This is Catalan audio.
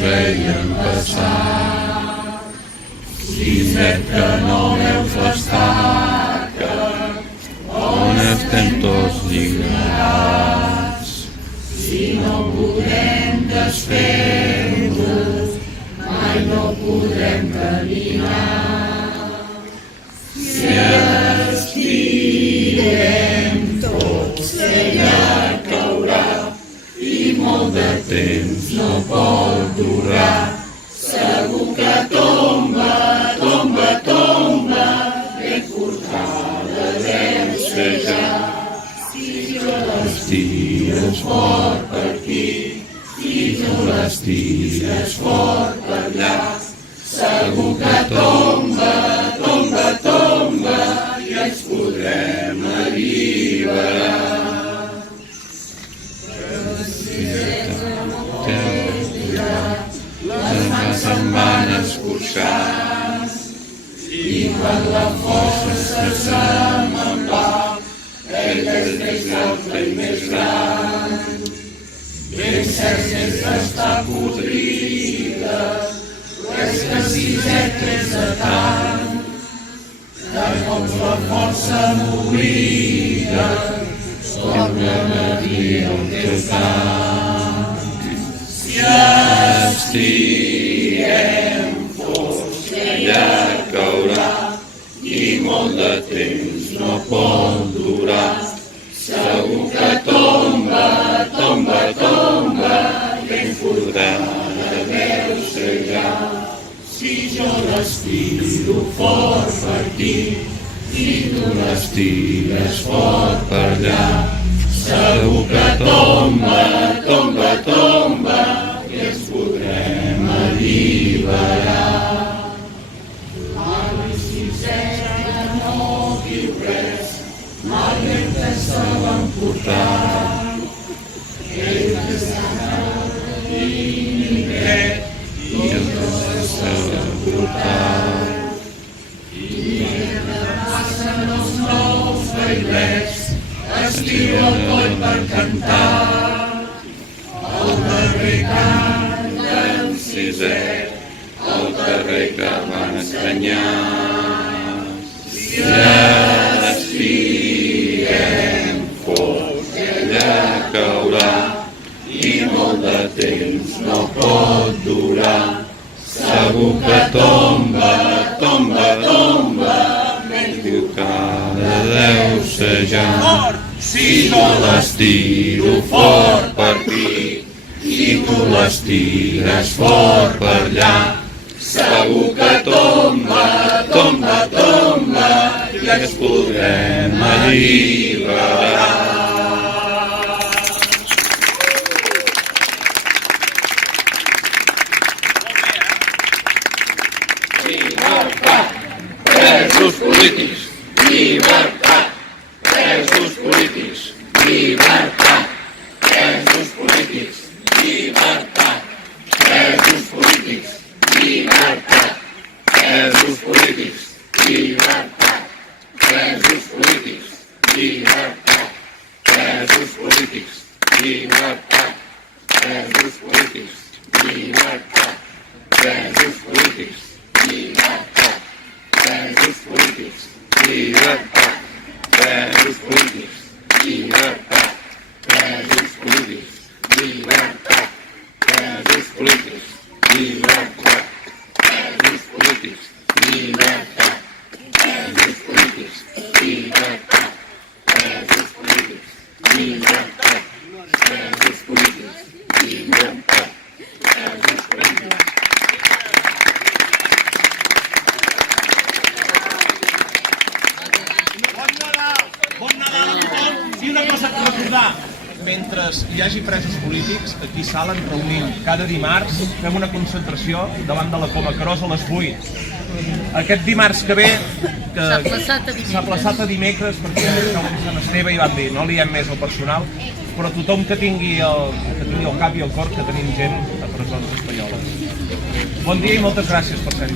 veiem passar. Si és cert que no veus l'estaca, on estem tots lligats. Si no podem desfer-nos, mai no podrem caminar. Si estirem tots, ella caurà i molt de temps no pot durar. Segur que tomba, tomba, tomba, ben portada deu ser ja. Si jo l'estires fort per aquí, si jo l'estires fort per allà, segur que tomba, tomba, tomba, i ens podrem alliberar. Les se'n van escorxar i quan la força se'n va, ella és més alta i més gran. Ben cert és d'estar podrida, és que si és de tant, de cops la força m'oblida, tornen a dir el teu cant. Si estirem fos, ella caurà i molt de temps no pot durar. Segur que tomba, tomba, tomba, ben fortada deu ser ja. Si jo l'estiro fort per aquí i tu l'estires fort per allà, segur que tomba, tomba, tomba, i ens podrem alliberar. Ara si sembla no diu res, mai hem de se l'emportar. Ell que s'ha i dret, i el que se l'emportar. I mentre passen els nous bailets, estiro el coll per cantar. El darrer cant del sisè, el carrer que van escanyar. Si estirem fort, ella caurà i molt de temps no pot durar. Segur que tomba, tomba, tomba, ben tocada deu ser ja. Si jo l'estiro fort per aquí i tu l'estires fort per allà, segur que tomba, tomba, tomba, i ens podrem alliberar. Llibertat, presos polítics, llibertat, presos polítics, llibertat, presos polítics, llibertat, presos polítics, llibertat, presos polítics, llibertat, presos polítics, llibertat, presos polítics, llibertat, presos polítics, llibertat, presos polítics, llibertat, presos polítics, llibertat, presos polítics, llibertat, presos polítics, llibertat, presos polítics, llibertat, presos polítics, llibertat, presos polítics, llibertat, presos polítics, llibertat, presos polítics, llibertat, presos polítics. Bon Nadal a tothom! I una cosa per recordar, mentre hi hagi presos polítics, aquí a Sala ens reunim cada dimarts, fem una concentració davant de la Coma Cros a les 8. Aquest dimarts que ve, que s'ha plaçat a dimecres perquè estava en Sant Esteve i van dir no liem més el personal, però tothom que tingui el cap i el cor, que tenim gent a presons espanyoles. Bon dia i moltes gràcies per ser-hi.